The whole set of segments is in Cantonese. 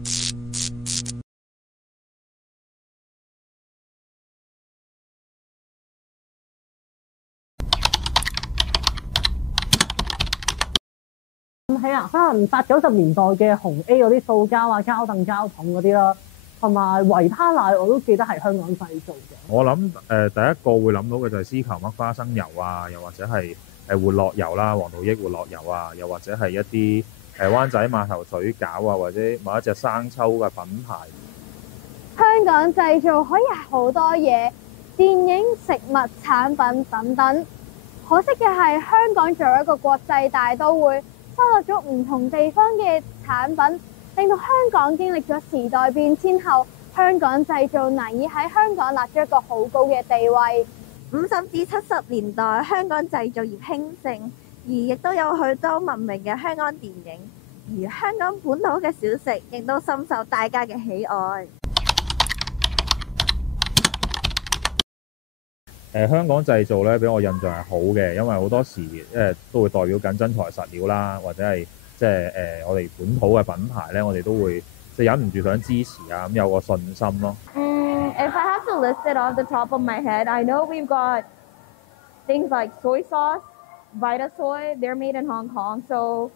係啊，可能80、90年代嘅紅 A 嗰啲塑膠啊、膠凳、膠桶嗰啲啦，同埋維他奶我都記得係香港製造嘅。我諗第一個會諗到嘅就係絲球麥花生油啊，又或者係活絡油啦、黃道益活絡油啊，又或者係一啲灣仔碼頭水餃啊，或者某一隻生抽嘅品牌。香港製造可以係好多嘢，電影、食物、產品等等。可惜嘅係香港作為一個國際大都會，收錄咗唔同地方嘅產品，令到香港經歷咗時代變遷後，香港製造難以喺香港立咗一個好高嘅地位。50至70年代，香港製造業興盛，而亦都有許多聞名嘅香港電影，而香港本土嘅小食亦都深受大家嘅喜愛。香港製造咧，俾我印象係好嘅，因為好多時都會代表緊真材實料啦，或者係我哋本土嘅品牌咧，我哋都會忍唔住想支持啊，咁有個信心咯。If I have to list it off the top of my head, I know we've got things like soy sauce, Vitasoy, they're made in Hong Kong. So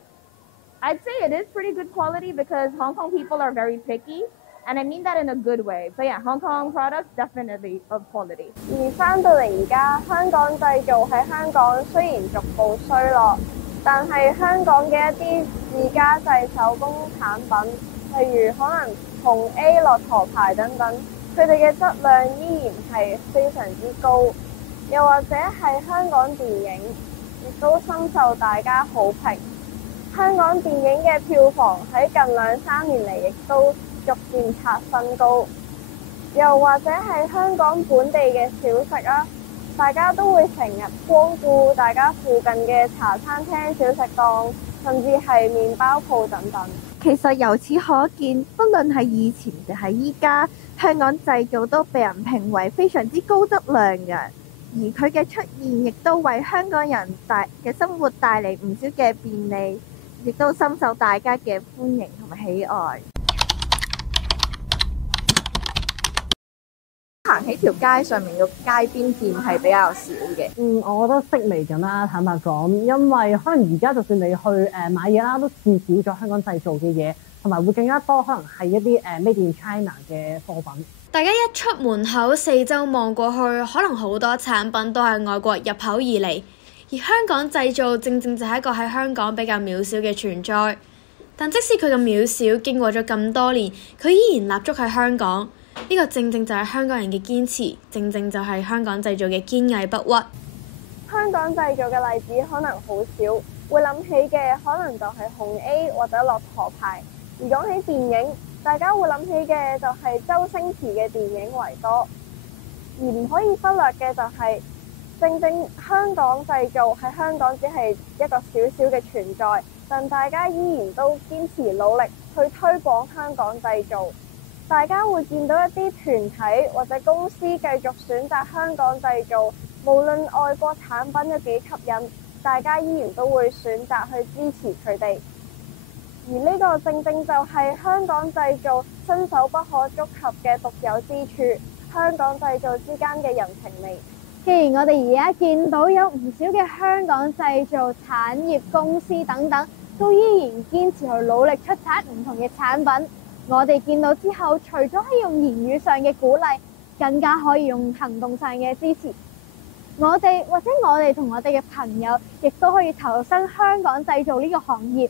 I'd say it is pretty good quality because Hong Kong people are very picky. And I mean that in a good way. But yeah, Hong Kong products definitely of quality. 而翻到嚟而家，香港製造喺香港雖然逐步衰落，但係香港嘅一啲自家製手工產品，例如可能紅 A、駱駝牌等等，佢哋嘅質量依然係非常之高。又或者係香港電影，亦都深受大家好評。香港電影嘅票房喺近2-3年嚟亦都逐漸刷新高，又或者係香港本地嘅小食啊，大家都會成日光顧大家附近嘅茶餐廳、小食檔，甚至係麵包鋪等等。其實由此可見，不論係以前定係依家，香港製造都被人評為非常之高質量嘅，而佢嘅出現亦都為香港人嘅生活帶嚟唔少嘅便利，亦都深受大家嘅歡迎同埋喜愛。行喺條街上面嘅街邊店係比較少嘅。我覺得式微緊啦，坦白講，因為可能而家就算你去買嘢啦，都試少咗香港製造嘅嘢，同埋會更加多可能係一啲Made in China 嘅貨品。大家一出門口，四周望過去，可能好多產品都係外國入口而嚟，而香港製造正正就係一個喺香港比較渺小嘅存在。但即使佢咁渺小，經過咗咁多年，佢依然立足喺香港。呢個正正就係香港人嘅堅持，正正就係香港製造嘅堅毅不屈。香港製造嘅例子可能好少，會諗起嘅可能就係紅 A 或者駱駝牌。而講起電影，大家會諗起嘅就係周星馳嘅電影為多。而唔可以忽略嘅就係，正正香港製造喺香港只係一個小小嘅存在，但大家依然都堅持努力去推廣香港製造。大家會見到一啲團體或者公司繼續選擇香港製造，無論外國產品有幾吸引，大家依然都會選擇去支持佢哋。而呢個正正就係香港製造伸手不可觸及嘅獨有之處，香港製造之間嘅人情味。既然我哋而家見到有唔少嘅香港製造產業公司等等，都依然堅持去努力出產唔同嘅產品。我哋見到之後，除咗可以用言語上嘅鼓勵，更加可以用行動上嘅支持。我哋或者我哋同我哋嘅朋友，亦都可以投身香港製造呢個行業。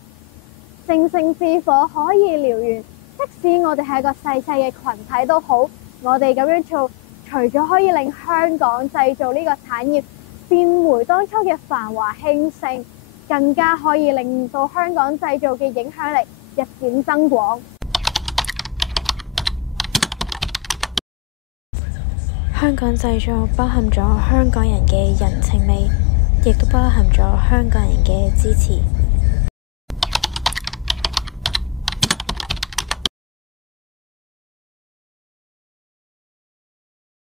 星星之火可以燎原，即使我哋係一個細細嘅群體都好，我哋咁樣做，除咗可以令香港製造呢個產業變回當初嘅繁華興盛，更加可以令到香港製造嘅影響力日漸增廣。香港製造包含咗香港人嘅人情味，亦都包含咗香港人嘅支持。